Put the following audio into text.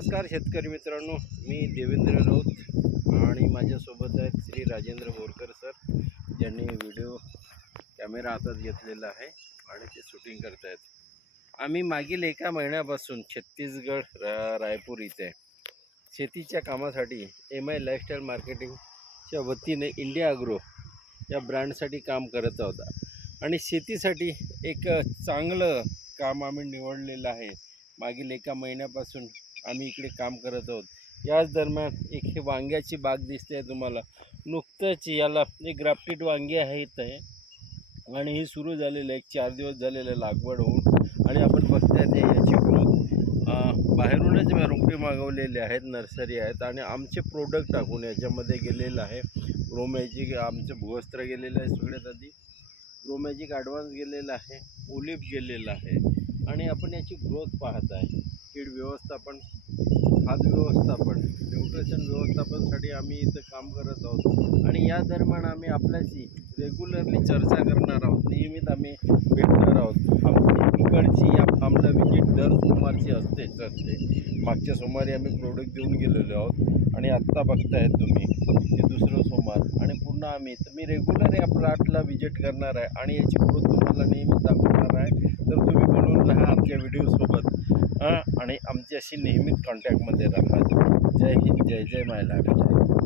नमस्कार शेतकरी मित्रांनो, मी देवेंद्र राऊत आणि माझ्यासोबत आहेत श्री राजेंद्र बोरकर सर, ज्यांनी व्हिडिओ कॅमेरा हातात घेतलेला आहे आणि ते शूटिंग करत आहेत. आम्ही मागील एका महिन्यापासून छत्तीसगड रायपूर इथे शेतीच्या कामासाठी MI लाईफस्टाईल मार्केटिंगच्या वतीने इंडिया ॲग्रो या ब्रँडसाठी काम करत आहोत आणि शेतीसाठी एक चांगलं काम आम्ही निवडलेलं आहे. मागील एका महिन्यापासून आम्ही इकडे काम करत आहोत. याच दरम्यान एक हे वांग्याची बाग दिसते आहे तुम्हाला. नुकतंच याला एक ग्राफ्टेड वांगी आहेत आणि ही सुरू झालेलं आहे. 4 दिवस झालेलं लागवड होऊन आणि आपण बघताय ते याची ग्रोथ बाहेरूनच रोपटे मागवलेले आहेत, नर्सरी आहेत आणि आमचे प्रोडक्ट टाकून याच्यामध्ये गेलेलं आहे. ग्रोमॅजिक आमचं भूवस्त्र गेलेलं आहे, सगळ्यात आधी ग्रोमॅजिक ॲडव्हान्स गेलेलं आहे, ओलिव्ह गेलेलं आहे आणि आपण याची ग्रोथ पाहत आहे. कीड व्यवस्थापन, खाद व्यवस्थापन, न्यूट्रिशन व्यवस्थापनासाठी आम्ही इथं काम करत आहोत आणि या दरम्यान आम्ही आपल्याशी रेग्युलरली चर्चा करणार आहोत. नियमित आम्ही भेटणार आहोत. आमची इकडची या फार्मला विजिट दर सोमवारची असतेच असते. मागच्या सोमवारी आम्ही प्रोडक्ट देऊन गेलेलो आहोत आणि आत्ता बघताय तुम्ही हे दुसरं सोमवार आणि पुन्हा मी रेग्युलर या प्लॉटला विजिट करणार आहे आणि याची ग्रोथ तुम्हाला नेहमी दाखवणार आहे. तर तुम्ही बनवून राहा आमच्या व्हिडिओसोबत आणि आमच्याशी नेहमीच कॉन्टॅक्टमध्ये राहा. जय हिंद, जय जय माय लाईफ.